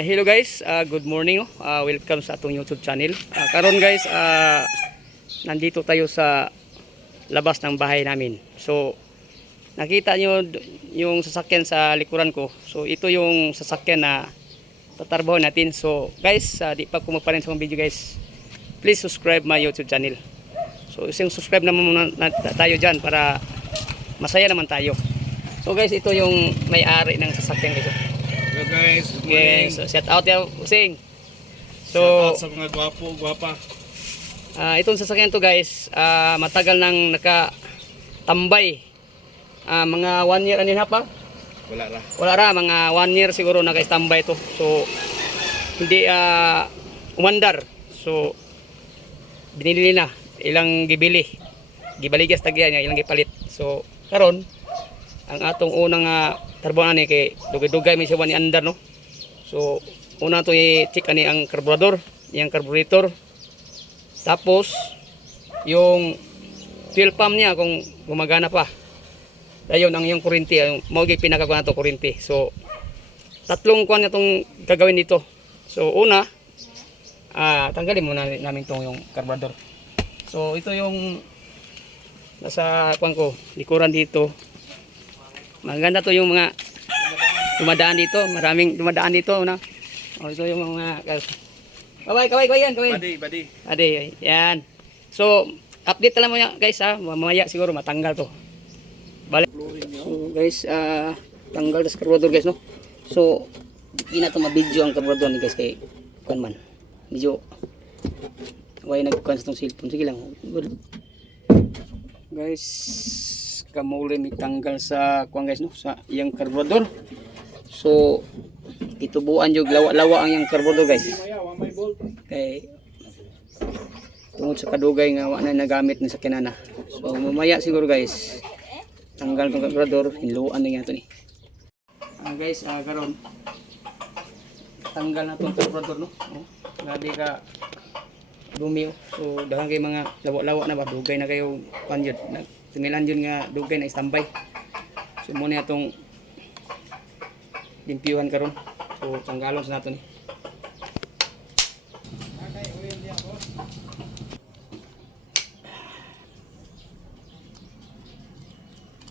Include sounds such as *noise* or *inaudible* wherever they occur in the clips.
Ah, hello guys, Ah, good morning. Ah, welcome sa atong YouTube channel. Ah, karon guys, ah, nandito tayo sa labas ng bahay namin. So, nakita nyo yung sasakyan sa likuran ko. So, ito yung sasakyan na tatarbaho natin. So, guys, ah, di pa kung magparin sa video guys, please subscribe my YouTube channel. So, isang subscribe naman muna na, na- tayo dyan para masaya naman tayo. So guys, ito yung may-ari ng sasakyan guys. Hello guys, good morning. so shout out ya Using. So, Shout out sa mga gwapo, gwapa. ah, itong sasakyan to guys, ah, matagal nang nakatambay. Ah, mga one year ano pa? Wala ra. Wala ra, mga one year siguro naka-standby to. So, hindi ah, umandar. So, binili na. Ilang gibili. Gibaligas tagyan niya, ilang gipalit. So, karon ang atong unang uh, tarbuan ni kay dugay-dugay may siya ni andar no. So, una to i-check ani ang carburetor, yung carburetor. Tapos yung fuel pump niya kung gumagana pa. Dayon ang yung kuryente, yung mao gyud pinakakuan to kuryente. So, tatlong kuan na tong gagawin dito. So, una ah tanggalin muna namin tong yung carburetor. So, ito yung nasa kuan ko, likuran dito. Maganda to yung mga dumadaan dito. Maraming dumadaan dito. Una. O, ito yung mga... Kaway, kaway, kaway yan, kaway. Badi, badi. Ade, yan. So, update lang mo yan, guys ha. Mamaya siguro matanggal to. Balik. So, guys, ah tanggal sa carburetor guys, no? So, di na to mabidyo ang carburetor ni guys kay kuan man. Medyo Why nagkuhan sa tong cellphone? Sige lang. Guys, kamuli may tanggal sa kuan guys, no? Sa iyang carburetor. So, itubuan yung lawa-lawa ang iyang carburetor guys. Kay tungod sa kadugay nga wala na nagamit ni sa kinana. So mamaya siguro guys tanggal tong carburetor hinluan na nga ni. Ah guys ah karon. Tanggal na tong carburetor no? Oh, grabe ka dumi so dahan kay mga lawa-lawa na ba dugay na kayo pan yun tinilan yun nga dugay na standby so muna atong limpyuhan karon. So tanggalon sa nato ni.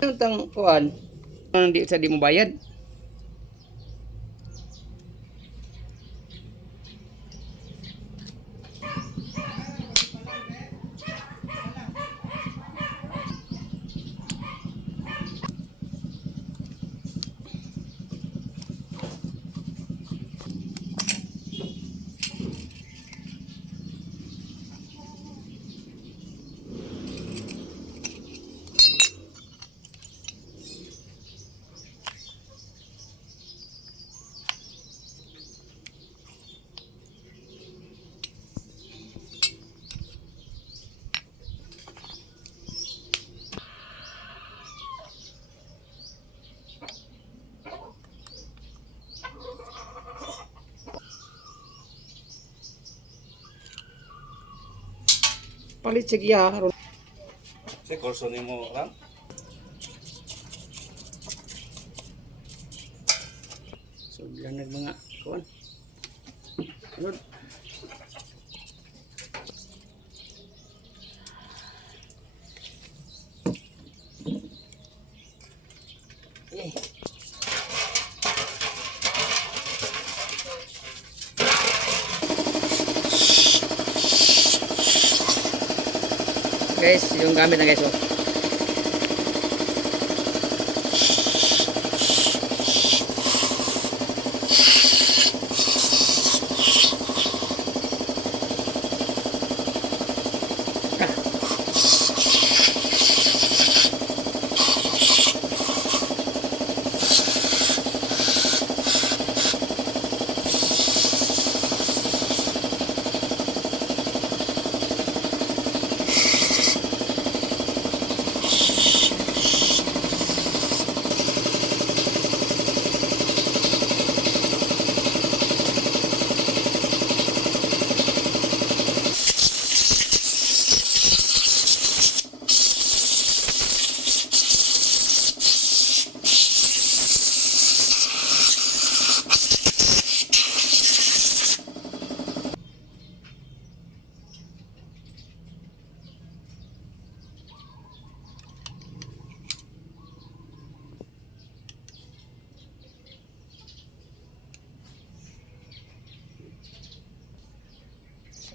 Yung tang kuan, di sa di mo bayad. Palit siya giya karon. Sa kurso ni mo ram. So bilang nag mga kuan. Ano? Guys, yung gamit na guys, oh.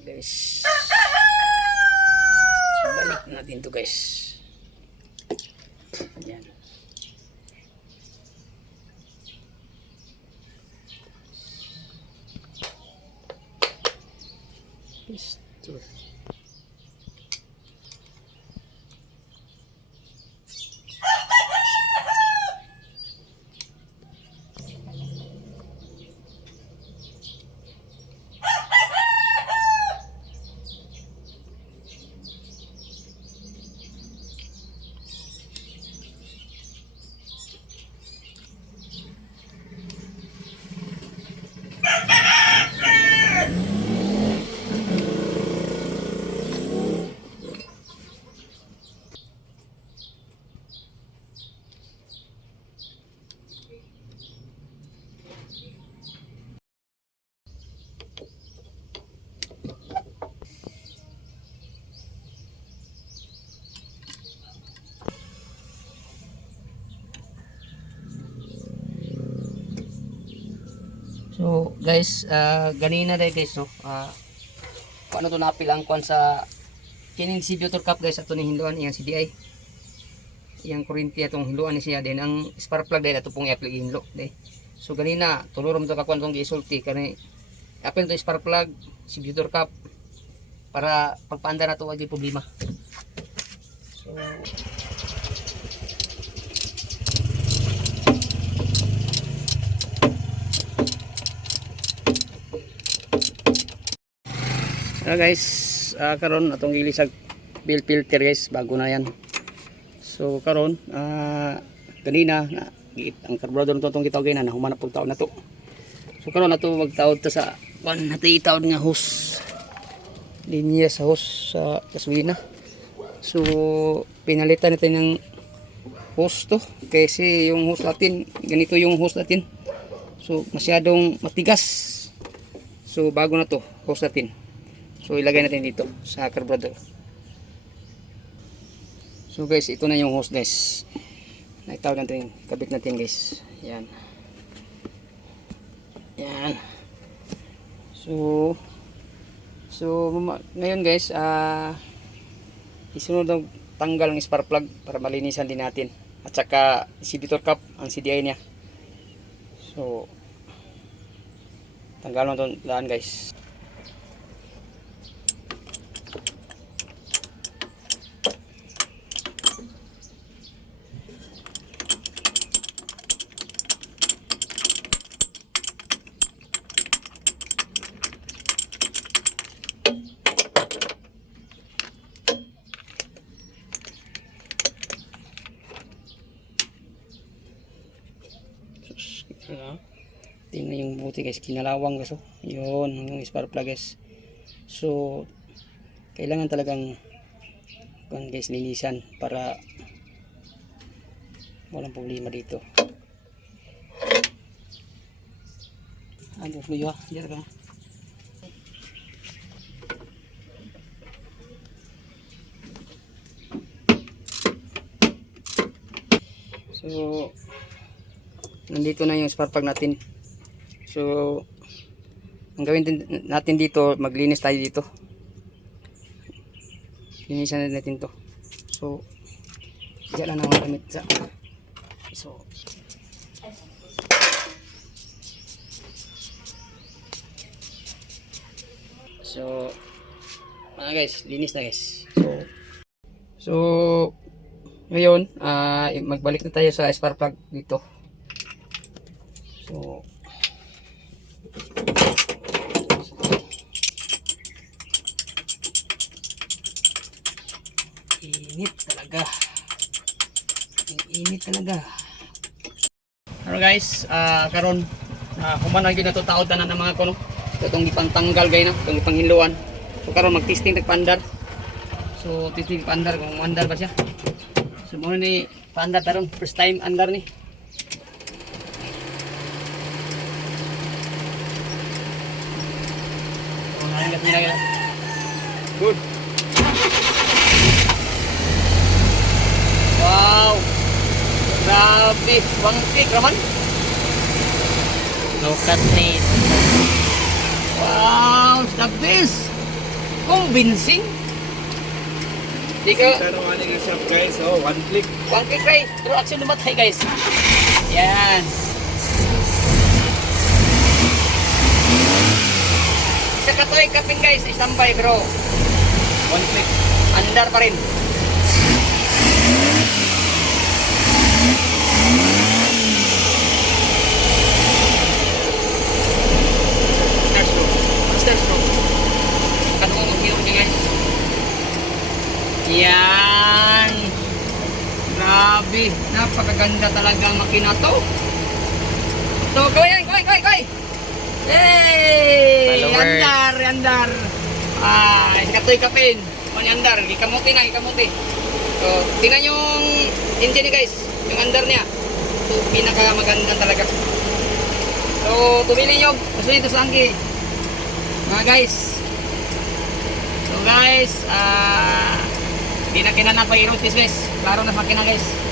Guys. *laughs* Balik natin to guys. Yan. Pistol. So guys, ah ganina dahil guys no. Ah paano to napil ang kwan sa kining distributor cup guys ato ni hinduan iyang CDI. Iyang kuryente atong hinduan ni siya din ang spark plug dahil ato pong i-apply hinlo dahil. So ganina tulurom to kakwan tong gisulti kani apil to spark plug distributor cup para pagpaanda na to wag problema. So Ah guys, ah, karon atong gilisag bill filter guys, bago na yan. So karon ah kanina na giit ang carburetor nito tong gitawag na nahuman na pug taon na to. So karon nato magtaod ta sa nato itawad nga hose. Linya sa hose sa gasolina. So pinalitan natin ng hose to kasi yung hose natin ganito yung hose natin. So masyadong matigas. So bago na to hose natin. So ilagay natin dito sa carburetor. So guys, ito na yung hose guys. Naitawag natin, kabit natin guys. Yan. Yan. So So ngayon guys, ah isunod ang tanggal ng spark plug para malinisan din natin. At saka inhibitor cap ang CDI niya. So tanggal mo itong daan guys. Ano? Buti guys, kinalawang guys. Oh. Yun, yung spark plug guys. So, kailangan talagang kan guys linisan para walang problema dito. Ano fluyo ah, diyan ka. So, nandito na yung spark plug natin so ang gawin din natin dito maglinis tayo dito. Linisan na natin to. So dyan lang ang damit sa so so mga guys linis na guys. So so ngayon ah magbalik na tayo sa spark plug dito. So, init talaga. Ang init talaga. Ano guys, ah karon uh, kumanan gyud nato taod tanan ng mga kuno. Itong ipantanggal gay na, itong ipanghinluan. So karon mag-testing tagpandar. So testing pandar kung andar ba siya. So mo ni pandar taron first time andar ni. Good. Wow. Grabe. Bangkik raman. Look at this. Wow. The best. Convincing. Di ka, ano yung shop guys, oh, one click. one click try. Pero action lumatay guys. Yan. Sa katoy kapin guys, standby bro. One click. Andar pa rin. Grabe. Napakaganda talaga ang makina to. So, kaway. Kaway, kaway, kaway. Yay! Followers. Andar, andar. Ah, katoy kapin. Mani andar, ikamuti na, ikamuti. So, tingnan yung engine guys. Yung andar niya. So, pinaka maganda talaga. So, tumili nyo. Gusto nyo ito sa angki. Mga guys. So guys, ah, di na kinana pa i-rotis guys. Klaro na sa makina guys.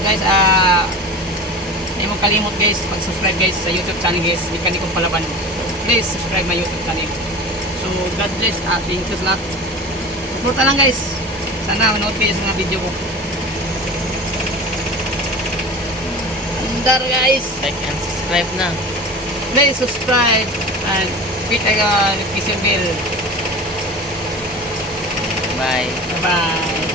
Guys, ah, hindi mo kalimot guys, pag-subscribe guys sa YouTube channel guys. Di ka ni kong palaban. Please subscribe my YouTube channel. So God bless at thank you lahat. Suporta lang guys. Sana manood kayo sa mga video ko. Andar guys. Like and subscribe na. Please subscribe and click the notification bell. Bye. Bye-bye.